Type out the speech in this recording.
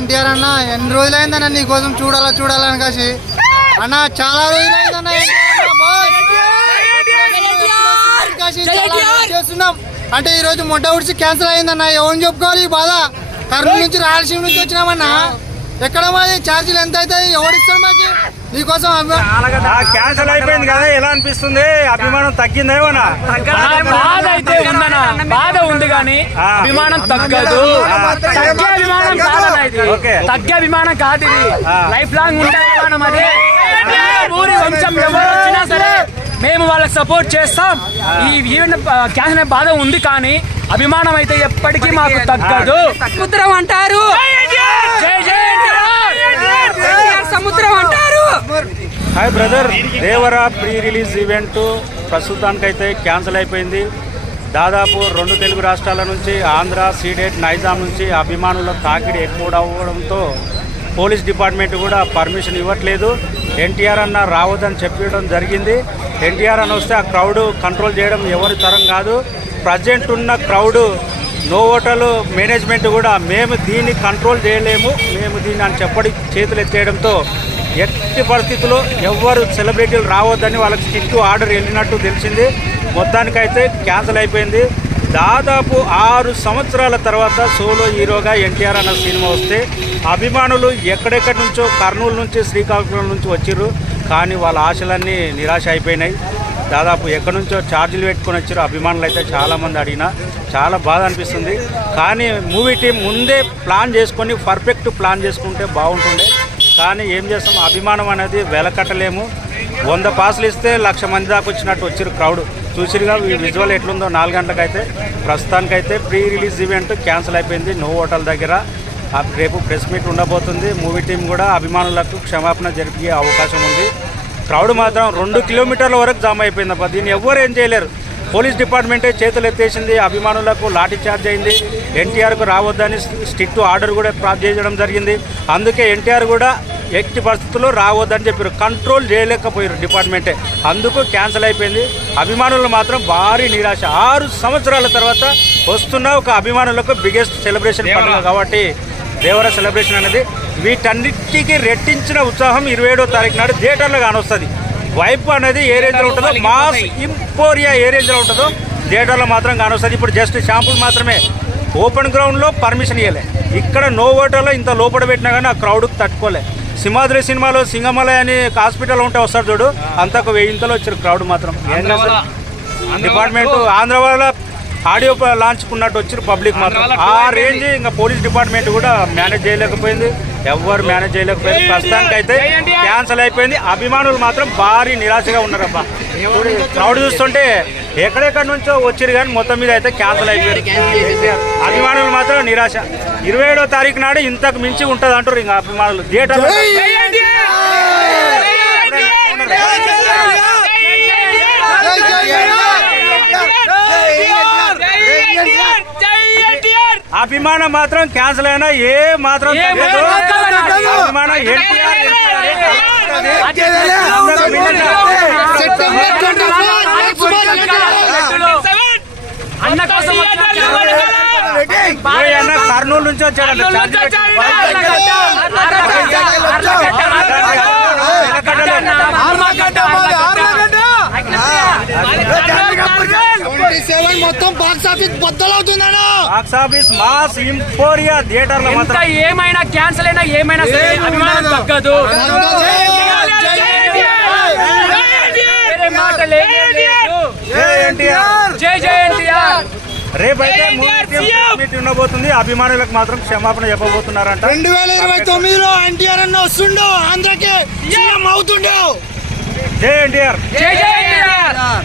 ఎన్టీఆర్ అన్న ఎన్ని రోజులైందన్న నీ కోసం చూడాలా చూడాలని కాసి అన్న చాలా రోజులైందన్న చేస్తున్నాం. అంటే ఈ రోజు మొట్ట ఉడిచి క్యాన్సిల్ అయిందన్న ఎవరిని చెప్పుకోవాలి ఈ బాధ? కర్నూలు నుంచి రాయలసీమ నుంచి వచ్చినామన్నా. ఎక్కడ మాది? ఛార్జీలు ఎంత అవుతాయి? ఎవరిస్తాడు మాకు? నీకోసం క్యాన్సల్ అయిపోయింది కదా ఎలా అనిపిస్తుంది? అభిమానం తగ్గిందేమోనా బాధ అయితే ఉందనా బాధ ఉంది కానీ. అభిమానం తగ్గదు. తగ్గే అభిమానం కాదన్నా ఇది. తగ్గే అభిమానం కాదు ఇది. లైఫ్ లాంగ్ ఉండే అభిమానం అది. ఊరి వంశం ఎవరు వచ్చినా సరే మేము వాళ్ళకి సపోర్ట్ చేస్తాం. ఈ ఈవెంట్ క్యాన్సల్ బాధ ఉంది కానీ అభిమానం అయితే ఎప్పటికీ మాకు తగ్గదు. సముద్రం అంటారు. సముద్రం అంటారు. Hi brother Devara pre release event ప్రస్తుతానికైతే క్యాన్సిల్ అయిపోయింది. దాదాపు రెండు తెలుగు రాష్ట్రాల నుంచి ఆంధ్ర సీడెట్ నైజాం నుంచి అభిమానుల తాకిడి ఎక్కువ అవ్వడంతో పోలీస్ డిపార్ట్మెంట్ కూడా పర్మిషన్ ఇవ్వట్లేదు. ఎన్టీఆర్ అన్న రావద్దని చెప్పడం జరిగింది. ఎన్టీఆర్ అన్న వస్తే ఆ క్రౌడ్ కంట్రోల్ చేయడం ఎవరి తరం కాదు. ప్రజెంట్ ఉన్న క్రౌడ్ నో హోటల్ మేనేజ్మెంట్ కూడా మేము దీన్ని కంట్రోల్ చేయలేము. మేము దీన్ని అని చెప్పడి చేతులు ఎత్తేయడంతో ఎట్టి పరిస్థితుల్లో ఎవ్వరు సెలబ్రిటీలు రావద్దని వాళ్ళకి స్ట్రిక్ట్ ఆర్డర్ వెళ్ళినట్టు తెలిసింది. మొత్తానికైతే క్యాన్సిల్ అయిపోయింది. దాదాపు ఆరు సంవత్సరాల తర్వాత సోలో హీరోగా ఎన్టీఆర్ అన్న సినిమా వస్తే అభిమానులు ఎక్కడెక్కడి నుంచో కర్నూలు నుంచి శ్రీకాకుళం నుంచి వచ్చిర్రు. కానీ వాళ్ళ ఆశలన్నీ నిరాశ అయిపోయినాయి. దాదాపు ఎక్కడి నుంచో ఛార్జీలు పెట్టుకొని వచ్చారు అభిమానులు అయితే చాలామంది అడిగినా చాలా బాధ అనిపిస్తుంది. కానీ మూవీ టీం ముందే ప్లాన్ చేసుకొని పర్ఫెక్ట్ ప్లాన్ చేసుకుంటే బాగుంటుండే. కానీ ఏం చేస్తాం? అభిమానం అనేది వెలకట్టలేము. వంద పాసులు ఇస్తే లక్ష మంది దాకా వచ్చినట్టు వచ్చారు క్రౌడ్ చూసిరుగా ఈ విజువల్ ఎట్లుందో నాలుగు గంటలకైతే. ప్రస్తుతానికైతే ప్రీ రిలీజ్ ఈవెంట్ క్యాన్సిల్ అయిపోయింది నో హోటల్ దగ్గర. ఆ రేపు ప్రెస్ మీట్ ఉండబోతుంది. మూవీ టీం కూడా అభిమానులకు క్షమాపణ జరిపే అవకాశం ఉంది. క్రౌడ్ మాత్రం రెండు కిలోమీటర్ల వరకు జామ్ అయిపోయింది అబ్బా దీన్ని ఎవ్వరు ఏం చేయలేరు. పోలీస్ డిపార్ట్మెంటే చేతులు ఎత్తేసింది అభిమానులకు లాఠీ చార్జ్ అయింది. ఎన్టీఆర్కు రావద్దని స్ట్రిక్ట్ ఆర్డర్ కూడా పాస్ చేయడం జరిగింది. అందుకే ఎన్టీఆర్ కూడా ఎట్టి పరిస్థితుల్లో రావద్దని చెప్పారు. కంట్రోల్ చేయలేకపోయారు డిపార్ట్మెంటే. అందుకు క్యాన్సిల్ అయిపోయింది. అభిమానులు మాత్రం భారీ నిరాశ. ఆరు సంవత్సరాల తర్వాత వస్తున్న ఒక అభిమానులకు బిగ్గెస్ట్ సెలబ్రేషన్ పండుగ కాబట్టి దేవర సెలబ్రేషన్ అనేది వీటన్నిటికీ రెట్టించిన ఉత్సాహం ఇరవై ఏడో తారీఖు నాడు థియేటర్లో కానొస్తుంది. వైప్ అనేది ఏ రేంజ్లో ఉంటుందో మాస్ ఇంపోరియా ఏ రేంజ్లో ఉంటుందో థియేటర్లో మాత్రం కానొస్తుంది. ఇప్పుడు జస్ట్ షాంపుల్ మాత్రమే. ఓపెన్ గ్రౌండ్లో పర్మిషన్ ఇవ్వలే ఇక్కడ నో ఓటర్లో ఇంత లోపల పెట్టినా కానీ ఆ క్రౌడ్కి తట్టుకోలే. సింహాద్రి సినిమాలో సింగమలై అని హాస్పిటల్ ఉంటే వస్తారు చూడు. అంతకు వెయ్యింతలో వచ్చారు క్రౌడ్ మాత్రం? డిపార్ట్మెంట్ ఆంధ్ర వాళ్ళ ఆడియో లాంచ్ కున్నట్టు వచ్చారు పబ్లిక్ మాత్రం. ఆ రేంజ్ ఇంకా పోలీస్ డిపార్ట్మెంట్ కూడా మేనేజ్ చేయలేకపోయింది. ఎవ్వరు మేనేజ్ చేయలేకపోయింది. ప్రస్తుతానికి అయితే క్యాన్సిల్ అయిపోయింది. అభిమానులు మాత్రం భారీ నిరాశగా ఉన్నారబ్బా. క్రౌడ్ చూస్తుంటే ఎక్కడెక్కడి నుంచో వచ్చారు కానీ మొత్తం మీద అయితే క్యాన్సిల్ అయిపోయింది అభిమానులు మాత్రం నిరాశ. ఇరవై ఏడో తారీఖు నాడు ఇంతకు మించి ఉంటుంది అంటారు ఇంకా అభిమానులు. థియేటర్ అభిమానం మాత్రం క్యాన్సిల్ అయినా ఏ మాత్రం. అభిమానం ఎన్టీఆర్ సెప్టెంబర్ 24 నెక్స్ట్ మంత్ అన్న కోసం ఓయ్ అన్న కర్నూలు నుంచి వచ్చాడంట ఛార్జ్ మొత్తం బాక్స్ ఆఫీస్ బద్దలవుతుందన్నా బాక్స్ ఆఫీస్ మాస్ ఇంపోరియా థియేటర్లో ఎంత మాత్రం ఏమైనా క్యాన్సిల్ అయినా ఏమైనా సరే అభిమానం తగ్గదు వేరే మాట లేనే లేదు. జై ఎన్టీఆర్ జై జై ఎన్టీఆర్ రేపైతే మీట్ ఉండబోతుంది అభిమానులకు మాత్రం క్షమాపణ చెప్పబోతున్నారంట రెండు వేల ఇరవై తొమ్మిదిలో ఎన్టీఆర్ అన్న వస్తుండో ఆంధ్రకి సీఎం అవుతుండో జై ఎన్టీఆర్ జై జై ఎన్టీఆర్